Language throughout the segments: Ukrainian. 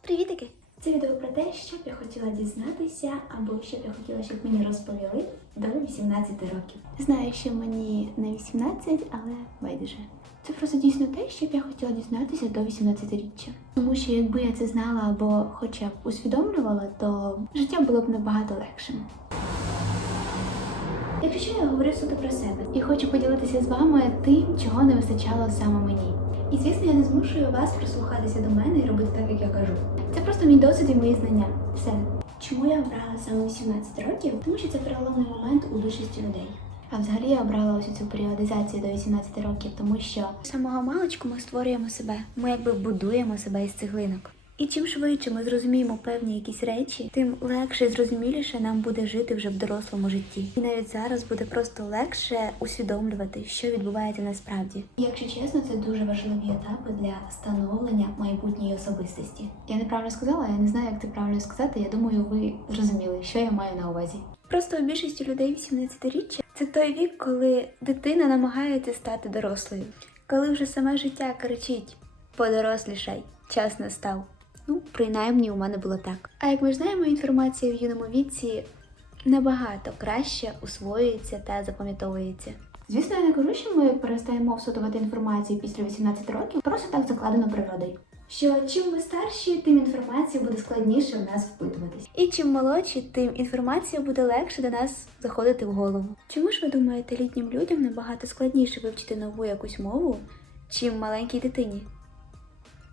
Привітики! Це відео про те, що б я хотіла дізнатися, або що б я хотіла, щоб мені розповіли до 18 років. Знаю, що мені не 18, але байдуже. Це просто дійсно те, що б я хотіла дізнатися до 18-річчя. Тому що якби я це знала або хоча б усвідомлювала, то життя було б набагато легшим. Якщо я говорю суто про себе і хочу поділитися з вами тим, чого не вистачало саме мені. І звісно, я не змушую вас прислухатися до мене і робити так, як я кажу. Це просто мій досвід і мої знання. Все. Чому я обрала саме 18 років? Тому що це переломний момент у більшості людей. А взагалі я обрала ось цю періодизацію до 18 років, тому що з самого маличку ми створюємо себе. Ми якби будуємо себе із цеглинок. І чим швидше ми зрозуміємо певні якісь речі, тим легше і зрозуміліше нам буде жити вже в дорослому житті. І навіть зараз буде просто легше усвідомлювати, що відбувається насправді. І, Якщо чесно, це дуже важливі етапи для становлення майбутньої особистості. Я неправильно сказала, я не знаю, як це правильно сказати. Я думаю, ви зрозуміли, що я маю на увазі. Просто у більшості людей 18-річчя це той вік, коли дитина намагається стати дорослою, коли вже саме життя кричить подорослішай, час настав. Ну, принаймні, у мене було так. А як ми знаємо, інформація в юному віці набагато краще усвоюється та запам'ятовується. Звісно, я не кажу, що ми перестаємо всотувати інформацію після 18 років, просто так закладено природою. Що чим ми старші, тим інформація буде складніше в нас впитуватись. І чим молодші, тим інформація буде легше до нас заходити в голову. Чому ж ви думаєте, літнім людям набагато складніше вивчити нову якусь мову, чим маленькій дитині?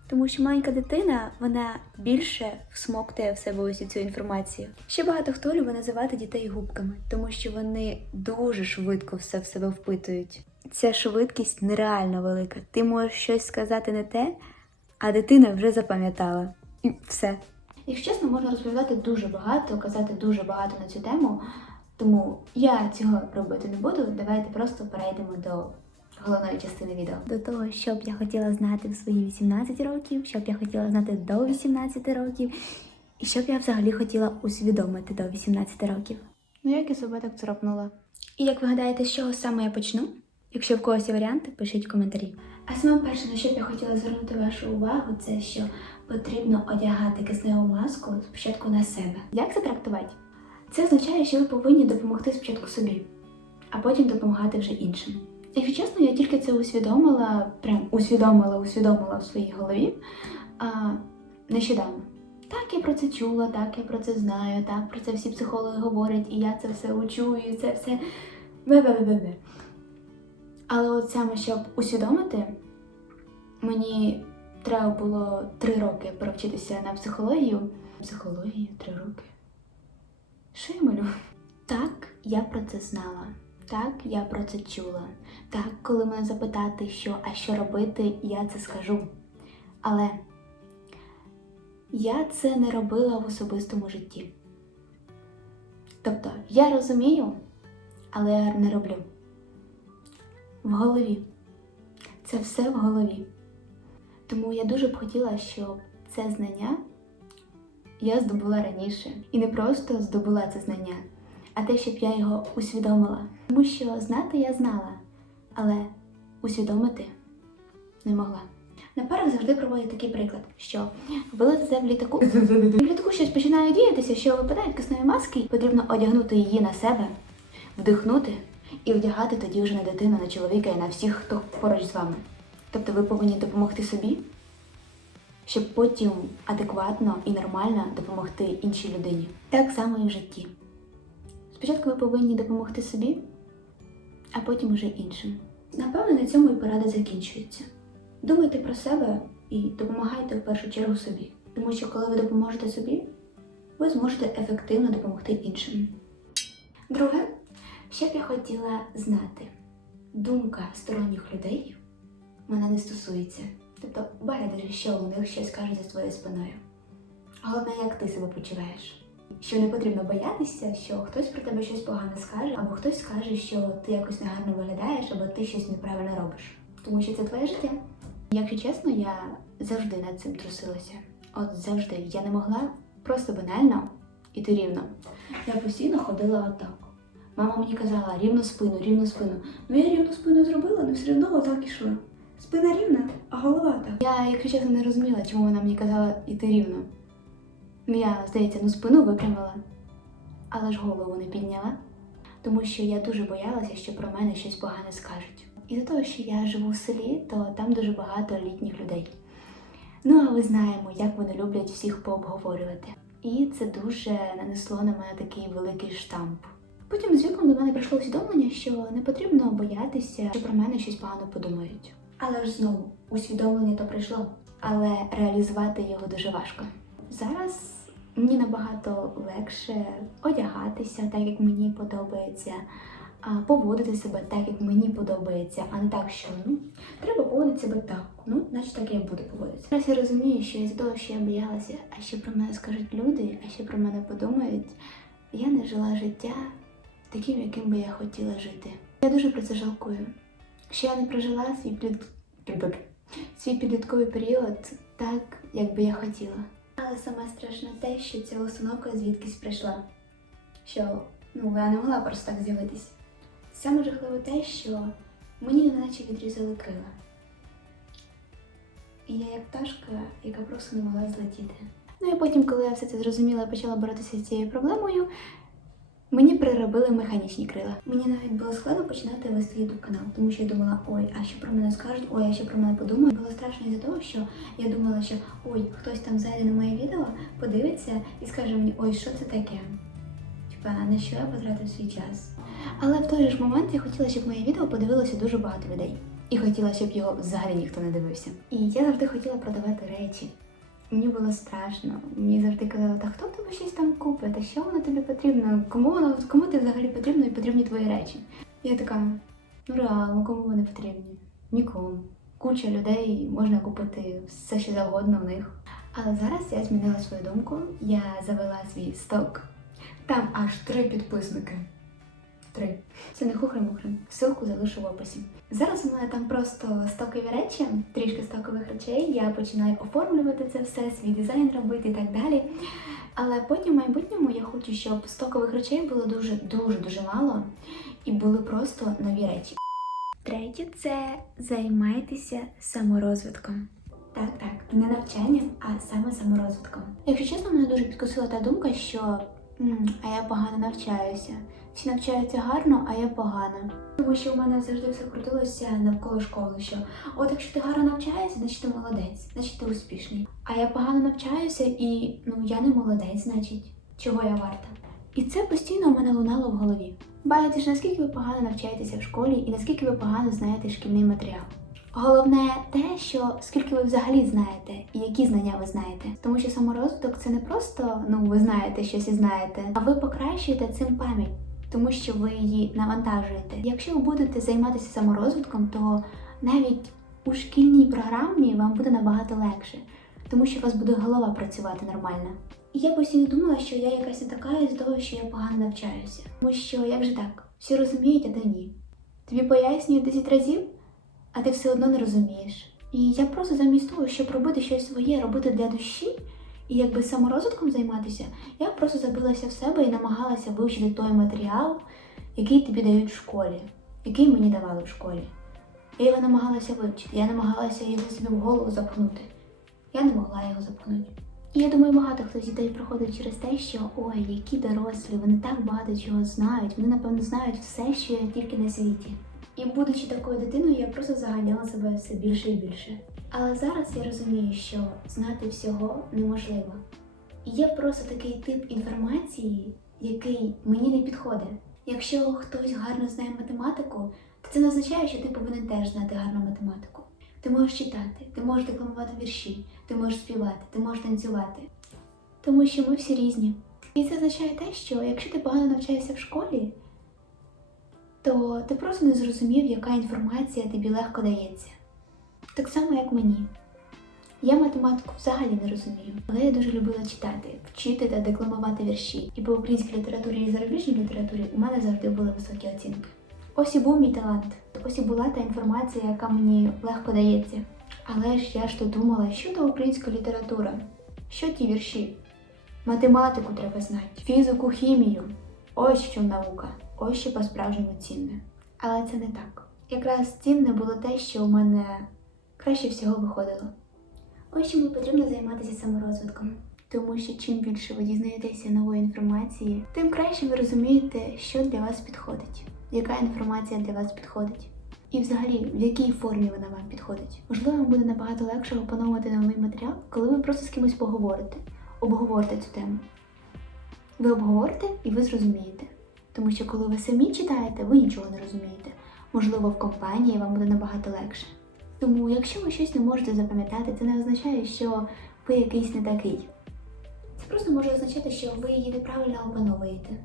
Тому що маленька дитина вона більше всмоктує в себе ось цю інформацію. Ще багато хто любить називати дітей губками, тому що вони дуже швидко все в себе впитують. Ця швидкість нереально велика. Ти можеш щось сказати не те, а дитина вже запам'ятала. І все. Якщо чесно, можна розповідати дуже багато, казати дуже багато на цю тему, тому я цього робити не буду. Давайте просто перейдемо до головної частини відео. До того, що б я хотіла знати в свої 18 років, що б я хотіла знати до 18 років, і що б я взагалі хотіла усвідомити до 18 років. Ну, як я себе так царапнула. І як ви гадаєте, з чого саме я почну? Якщо в когось є варіанти, пишіть в коментарі. А саме перше, на що б я хотіла звернути вашу увагу, це що потрібно одягати кисневу маску спочатку на себе. Як це трактувати? Це означає, що ви повинні допомогти спочатку собі, а потім допомагати вже іншим. Якщо чесно, я тільки це усвідомила, прям усвідомила, усвідомила в своїй голові а, нещодавно. Так, я про це чула, так, я про це знаю, так, про це всі психологи говорять, і я це все учу, і це все бе-бе-бе-бе. Але от саме, щоб усвідомити, мені треба було три роки провчитися на психологію. Психологію три роки. Що я малю? Так, я про це знала. Так, я про це чула. Так, коли мене запитати, що, а що робити, я це скажу. Але я це не робила в особистому житті. Тобто, я розумію, але я не роблю. В голові. Це все в голові. Тому я дуже б хотіла, щоб це знання я здобула раніше. І не просто здобула це знання, а те, щоб я його усвідомила. Тому що знати я знала, але усвідомити не могла. На парах завжди проводять такий приклад, що ви летите в літаку, в літаку щось починає діятися, що випадають кисневі маски, потрібно одягнути її на себе, вдихнути і вдягати тоді вже на дитину, на чоловіка і на всіх, хто поруч з вами. Тобто ви повинні допомогти собі, щоб потім адекватно і нормально допомогти іншій людині. Так само і в житті. Спочатку ви повинні допомогти собі, а потім уже іншим. Напевно, на цьому і порада закінчується. Думайте про себе і допомагайте в першу чергу собі. Тому що коли ви допоможете собі, ви зможете ефективно допомогти іншим. Друге, що б я хотіла знати, думка сторонніх людей мене не стосується. Тобто байдуже, що у них щось кажуть за твоєю спиною. Головне, як ти себе почуваєш. Що не потрібно боятися, що хтось про тебе щось погане скаже, або хтось скаже, що ти якось негарно виглядаєш, або ти щось неправильно робиш. Тому що це твоє життя. Якщо чесно, я завжди над цим трусилася. От завжди я не могла просто банально іти рівно. Я постійно ходила отак. Мама мені казала рівну спину, рівну спину. Ну я рівну спину зробила, але все одно отак ішла. Спина рівна, а голова так. Я, якщо чесно, не розуміла, чому вона мені казала йти рівно. Я, здається, ну спину випрямила, але ж голову не підняла, тому що я дуже боялася, що про мене щось погане скажуть. І за того, що я живу в селі, то там дуже багато літніх людей. Ну, а ми знаємо, як вони люблять всіх пообговорювати. І це дуже нанесло на мене такий великий штамп. Потім з віком до мене прийшло усвідомлення, що не потрібно боятися, що про мене щось погано подумають. Але ж знову усвідомлення то прийшло, але реалізувати його дуже важко. Зараз мені набагато легше одягатися так, як мені подобається, поводити себе так, як мені подобається, а не так, що ну треба поводити себе так. Ну, значить так я буду поводитися. Зараз я розумію, що із того, що я боялася, а що про мене скажуть люди, а що про мене подумають, я не жила життя таким, яким би я хотіла жити. Я дуже про це жалкую, що я не прожила свій під... свій підлітковий період так, як би я хотіла. Але саме страшне те, що ця установка звідкись прийшла. Що ну, вона не могла просто так з'явитись. Саме жахливе те, що мені неначе відрізали крила. І я як пташка, яка просто не могла злетіти. Ну і потім, коли я все це зрозуміла почала боротися з цією проблемою, мені переробили механічні крила. Мені навіть було складно починати вести youtube канал, тому що я думала, ой, а що про мене скажуть, ой, а що про мене подумають. Було страшно із-за того, що я думала, що ой, хтось там зайде на моє відео, подивиться і скаже мені, ой, що це таке? Типа, на що я потратив свій час? Але в той же ж момент я хотіла, щоб моє відео подивилося дуже багато людей. І хотіла, щоб його взагалі ніхто не дивився. І я завжди хотіла продавати речі. Мені було страшно. Мені завжди казали, та хто тобі щось там купить, та що воно тобі потрібно? Кому воно кому ти взагалі потрібно і потрібні твої речі? Я така, ну реально, кому вони потрібні? Нікому. Куча людей можна купити все, що завгодно в них. Але зараз я змінила свою думку. Я завела свій сток. Там аж три підписники. Три. Це не хухри-мухри. Ссылку залишу в описі. Зараз у мене там просто стокові речі, трішки стокових речей. Я починаю оформлювати це все, свій дизайн робити і так далі. Але потім в майбутньому я хочу, щоб стокових речей було дуже дуже мало і були просто нові речі. Третє це займайтеся саморозвитком. Так, так, не навчанням, а саме саморозвитком. Якщо чесно, мене дуже підкосила та думка, що «М, а я погано навчаюся. Всі навчаються гарно, а я погано. Тому що в мене завжди все крутилося навколо школи, що от якщо ти гарно навчаєшся, значить ти молодець, значить ти успішний. А я погано навчаюся і ну я не молодець, значить, чого я варта. І це постійно в мене лунало в голові. Бачите ж, наскільки ви погано навчаєтеся в школі і наскільки ви погано знаєте шкільний матеріал. Головне те, що скільки ви взагалі знаєте і які знання ви знаєте. Тому що саморозвиток це не просто ну ви знаєте щось і знаєте, а ви покращуєте цим пам'ять, тому що ви її навантажуєте. Якщо ви будете займатися саморозвитком, то навіть у шкільній програмі вам буде набагато легше, тому що у вас буде голова працювати нормально. І я постійно думала, що я якась не така із того, що я погано навчаюся. Тому що як же так? Всі розуміють, а ти ні. Тобі пояснюють 10 разів, а ти все одно не розумієш. І я просто замість того, щоб робити щось своє, робити для душі і якби саморозвитком займатися, я просто забилася в себе і намагалася вивчити той матеріал, який тобі дають в школі, який мені давали в школі. Я його намагалася вивчити, я намагалася його собі в голову запхнути. Я не могла його запхнути. І я думаю, багато хто з дітей проходить через те, що ой, які дорослі, вони так багато чого знають, вони напевно знають все, що є тільки на світі. І будучи такою дитиною, я просто заганяла себе все більше і більше. Але зараз я розумію, що знати всього неможливо. Є просто такий тип інформації, який мені не підходить. Якщо хтось гарно знає математику, то це не означає, що ти повинен теж знати гарну математику. Ти можеш читати, ти можеш декламувати вірші, ти можеш співати, ти можеш танцювати. Тому що ми всі різні. І це означає те, що якщо ти погано навчаєшся в школі, то ти просто не зрозумів, яка інформація тобі легко дається. Так само, як мені. Я математику взагалі не розумію, але я дуже любила читати, вчити та декламувати вірші. І по українській літературі і зарубіжній літературі у мене завжди були високі оцінки. Ось і був мій талант, ось і була та інформація, яка мені легко дається. Але ж я ж то думала, що то українська література, що ті вірші. Математику треба знати, фізику, хімію. Ось що наука, ось що по-справжньому цінне. Але це не так. Якраз цінне було те, що у мене краще всього виходило. Ось чому потрібно займатися саморозвитком. Тому що чим більше ви дізнаєтеся нової інформації, тим краще ви розумієте, що для вас підходить, яка інформація для вас підходить. І взагалі, в якій формі вона вам підходить. Можливо, вам буде набагато легше опановувати новий матеріал, коли ви просто з кимось поговорите, обговорите цю тему. Ви обговорите і ви зрозумієте. Тому що коли ви самі читаєте, ви нічого не розумієте. Можливо, в компанії вам буде набагато легше. Тому, якщо ви щось не можете запам'ятати, це не означає, що ви якийсь не такий. Це просто може означати, що ви її неправильно опановуєте.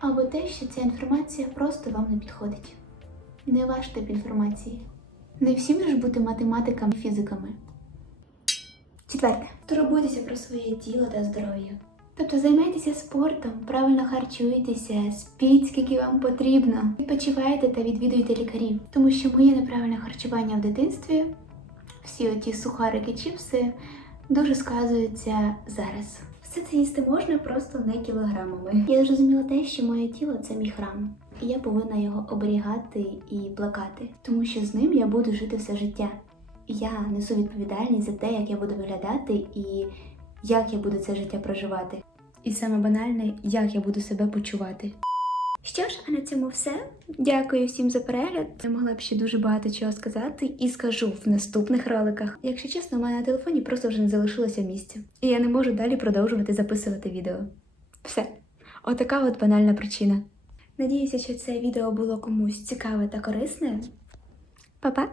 Або те, що ця інформація просто вам не підходить. Не ваш тип інформації. Не всім ж бути математиками і фізиками. Четверте. Турбуйтеся про своє тіло та здоров'я. Тобто займайтеся спортом, правильно харчуйтеся, спіть, скільки вам потрібно. Відпочивайте та відвідуйте лікарів, тому що моє неправильне харчування в дитинстві, всі оті сухарики, чіпси, дуже сказуються зараз. Все це їсти можна просто не кілограмами. Я зрозуміла те, що моє тіло це мій храм, і я повинна його оберігати і плекати, тому що з ним я буду жити все життя. Я несу відповідальність за те, як я буду виглядати і як я буду це життя проживати. І саме банальне, як я буду себе почувати. Що ж, а на цьому все. Дякую всім за перегляд. Я могла б ще дуже багато чого сказати і скажу в наступних роликах. Якщо чесно, у мене на телефоні просто вже не залишилося місця. І я не можу далі продовжувати записувати відео. Все. Отака от банальна причина. Надіюся, що це відео було комусь цікаве та корисне. Па-па!